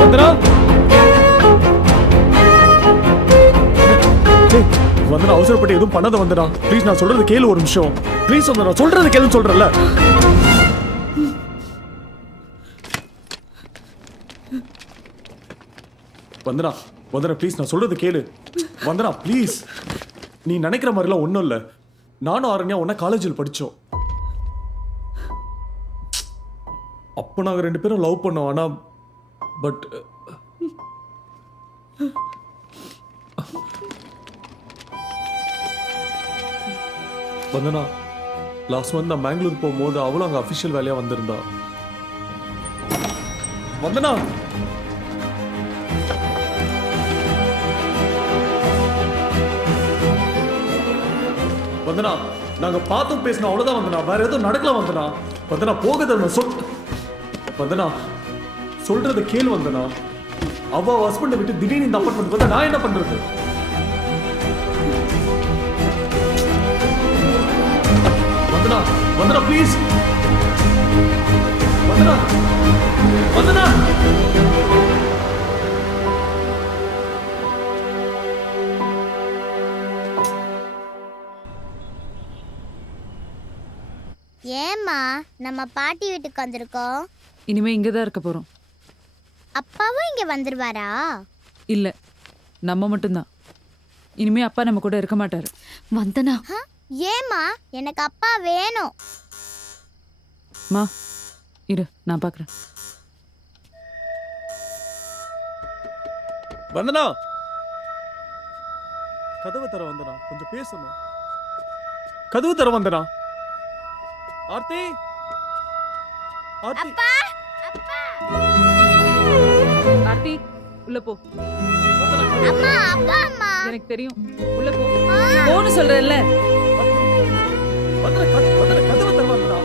வந்தனா வந்தனா வந்தனா அவசரப்பட்டு எதுவும் பண்ணாத வந்தனா. ப்ளீஸ் நான் சொல்றது கேளு ஒரு நிமிஷம். ப்ளீஸ் வந்தனா சொல்றது கேளுன்னு சொல்றல. வந்தனா வந்தனா ப்ளீஸ் நான் சொல்றது கேளு. வந்தனா ப்ளீஸ். நீ நினைக்கிற மாதிரிலாம் ஒன்றும் இல்லை. நானும் ஆரண்யா ஒன்னா காலேஜில் படித்தோம். அப்போ நாங்கள் 2 பேரும் லவ் பண்ணோம். ஆனால் பட் வந்தனா லாஸ்ட் மந்த் நான் பெங்களூர் போகும்போது அவளும் அங்கே அஃபிஷியல் வேலையாக வந்திருந்தா. வந்தனா வந்தனா நாங்க பார்த்தும் பேசணும் அவ்வளவுதான். வந்தனா வேற எதுவும் நடக்கல. வந்தனா வந்தனா போகுது. வந்தனா சொல்றத கேளு. வந்தனா அவ ஹஸ்பண்டை விட்டு திடீர்னு இந்த அப்பார்ட்மெண்ட் வந்தா நான் என்ன பண்றது? வந்தனா வந்தனா ப்ளீஸ். வந்தனா வந்தனா ஏம்மா நம்ம பாட்டி வீட்டுக்கு வந்திருக்கோம்? இனிமே இங்கே தான் இருக்க போகிறோம். அப்பாவும் இங்கே வந்துடுவாரா? இல்லை, நம்ம மட்டும்தான். இனிமே அப்பா நம்ம கூட இருக்க மாட்டாரு. வந்தனா ஏம்மா எனக்கு அப்பா வேணும். மா இரு, நான் பார்க்குறேன். வந்தனா கதவு தர. வந்தனா கொஞ்சம் பேசணும். கதவு தர. வந்தனா ஆர்த்தி ஆர்த்தி அப்பா அப்பா ஆர்த்தி உள்ள போ. அம்மா அப்பா அம்மா எனக்கு தெரியும், உள்ள போ. போன்னு சொல்றேன்ல. வந்தனா கதவு தர. வந்தனா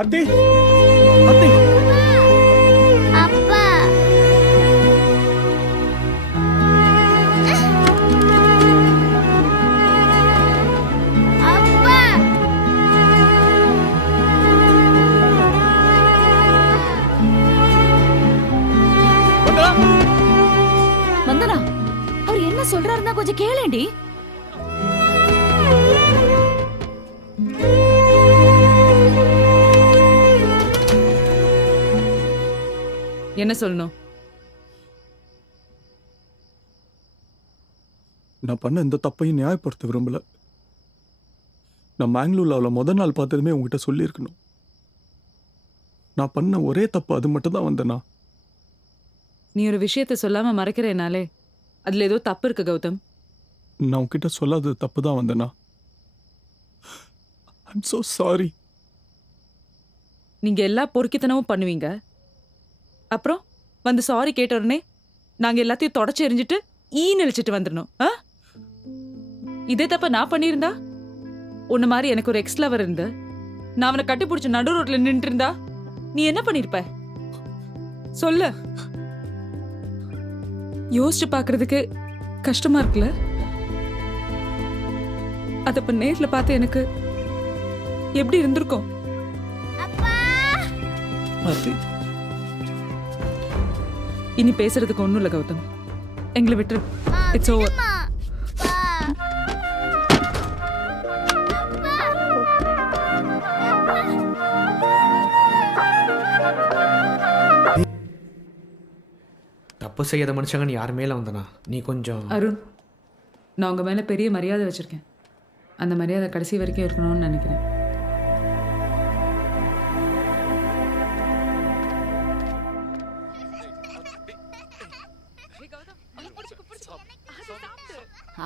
ஆர்த்தி ஆர்த்தி அப்பா அப்பா வந்தனா வந்தனா அவர் என்ன சொல்றாருன்னா கொஞ்சம் கேளேண்டி. என்ன சொல்லணும்? நான் பண்ண இந்த தப்பையும் நியாயப்படுத்த விரும்பல. நான் பெங்களூர்ல அவளை முதல் நாள் பார்த்ததுமே உங்ககிட்ட சொல்லியிருக்கணும். நான் பண்ண ஒரே தப்பு அது மட்டும் தான். வந்தனா நீ ஒரு விஷயத்த சொல்லாம மறைக்கிறேனாலே அதுல ஏதோ தப்பு இருக்கு கௌதம். நான் உங்ககிட்ட சொல்லாதது தப்பு தான். வந்தனா ஐம் so சாரி. நீங்க எல்லா பொறுக்கித்தனமும் பண்ணுவீங்க. அப்புறம் வந்து சாரி கேட்ட உடனே நாங்க எல்லாத்தையும் தொடச்சி எறிஞ்சிட்டு நினைச்சிட்டு வந்துடணும். இதே தப்ப நான் பண்ணியிருந்தா, உன்ன மாதிரி எனக்கு ஒரு எக்ஸ் லவர் இருந்து நான் அவனை கட்டி பிடிச்ச நடு ரோட்ல நின்று இருந்தா நீ என்ன பண்ணிருப்ப? சொல்ல. யோசிச்சு பாக்குறதுக்கு கஷ்டமா இருக்குல்ல? அதப்ப நேர்ல பார்த்து எனக்கு எப்படி இருந்திருக்கும்? ஆர்த்தி இனி பேசுறதுக்கு ஒண்ணும் இல்ல கௌதம், எங்களை விட்டுரு. It's over. தப்பு செய்யாத மனுஷங்க யார் மேலே வந்தனா நீ கொஞ்சம். அருண், நான் உங்க மேல பெரிய மரியாதை வச்சிருக்கேன். அந்த மரியாதை கடைசி வரைக்கும் இருக்கணும்னு நினைக்கிறேன்.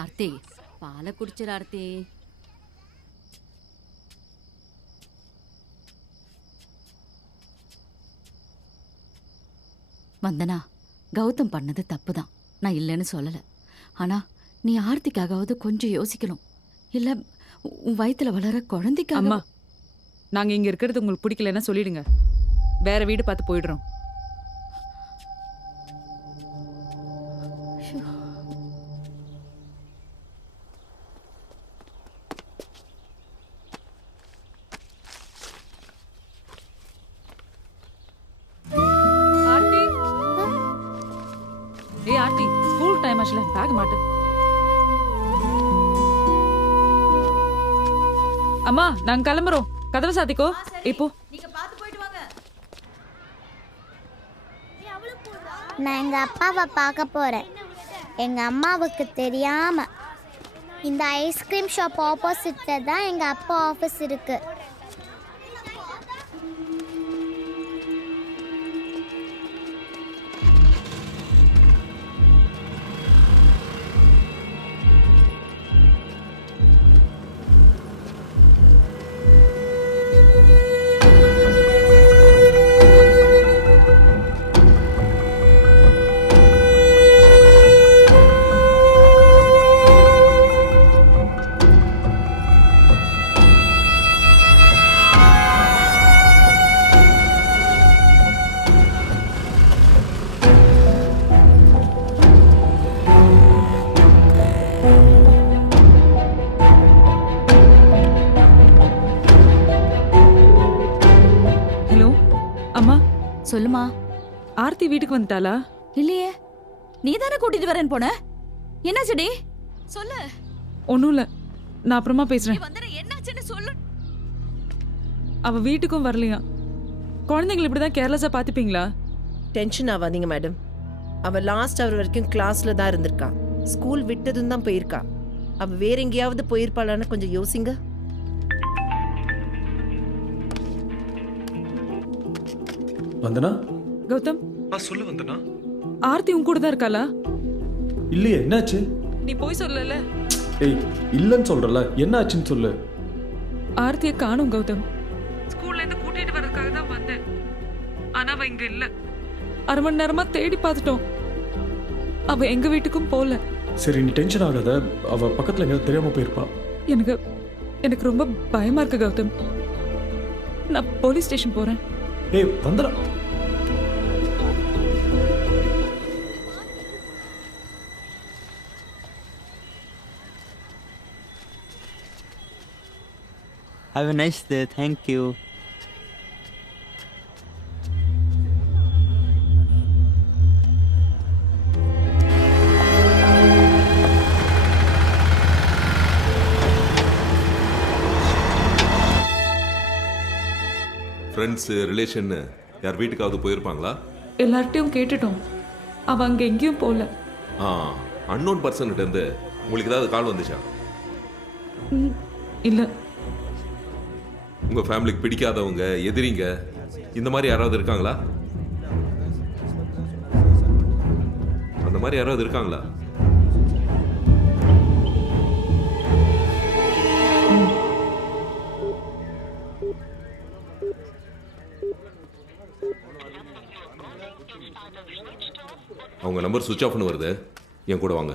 ஆர்த்தி பாலை குடிச்சிரு ஆர்த்தி. வந்தனா கௌதம் பண்ணது தப்புதான், நான் இல்லைன்னு சொல்லல. ஆனா நீ ஆர்த்திக்காகவாவது கொஞ்சம் யோசிக்கணும். இல்ல உன் வயித்துல வளர குழந்தைக்கு. அம்மா, நாங்க இங்க இருக்கிறது உங்களுக்கு பிடிக்கலன்னா சொல்லிடுங்க, வேற வீடு பார்த்து போயிடுறோம். விளையாடுங்க மாட்டு. அம்மா நாங்க கிளம்புறோம். கதவை சாத்திக்கோ. இப்போ நான் எங்க அப்பாவை பார்க்க போறேன். எங்க அம்மாவுக்கு தெரியாம இந்த ஐஸ்கிரீம் ஷாப் ஆப்போசிட்ல தான் எங்க அப்பா ஆஃபீஸ் இருக்கு. ஹலோ அம்மா, சொல்லுமா. ஆர்த்தி வீட்டுக்கு வந்துட்டாளா? இல்லையே, நீ தானே கூட்டிட்டு வரேன்னு போன. என்னாச்சுடி சொல்லு. ஒன்றும் இல்லை, நான் அப்புறமா பேசுறேன். என்னாச்சுன்னு சொல்லு. அவ வீட்டுக்கும் வரலையா? குழந்தைங்களை இப்படிதான் கேர்லெஸ்ஸா பாத்துப்பீங்களா? டென்ஷன் ஆகாதீங்க மேடம். அவள் லாஸ்ட் அவர் வரைக்கும் கிளாஸ்ல தான் இருந்திருக்கா. ஸ்கூல் விட்டதும் தான் போயிருக்கா. அவள் வேற எங்கேயாவது போயிருப்பாளான்னு கொஞ்சம் யோசிங்க. வந்தனா? கௌதம், சொல்லு வந்தனா. ஆர்த்தி உன் கூட தான் இருக்காளா? இல்லையே, என்னாச்சு? நீ போய் சொல்லல. ஏய், இல்லைன்னு சொல்றல, என்ன ஆச்சுன்னு சொல்லு. ஆர்த்தியை காணும் கௌதம். ஸ்கூல்ல இருந்து கூட்டிட்டு வரதுக்காக தான் வந்தேன். ஆனா அவ இங்க இல்ல. அரை மணி நேரமா தேடி பார்த்துட்டோம். அவ எங்க வீட்டுக்கும் போல. சரி, நீ டென்ஷன் ஆகாத. அவ பக்கத்துல எங்க தெரியாம போயிருப்பா. எனக்கு ரொம்ப பயமா இருக்கு கௌதம். நான் போலீஸ் ஸ்டேஷன் போறேன். ஏய் வந்தனா. Have a nice day. Thank you. Friends relation யார் வீட்டுக்காவது போயிருப்பாங்களா? எல்லார்ட்டையும் கேட்டுட்டோம். அவ அங்க எங்கேயும் போல. அன்னோன் பர்சன்கிட்ட இருந்து உங்களுக்கு ஏதாவது கால் வந்துச்சா? இல்ல. உங்க ஃபேமிலிக்கு பிடிக்காதவங்க, எதிரிங்க, இந்த மாதிரி யாராவது இருக்காங்களா? அந்த மாதிரி யாராவது இருக்காங்களா? அவங்க நம்பர் சுவிட்ச் ஆஃப்னு வருது. என் கூட வாங்க.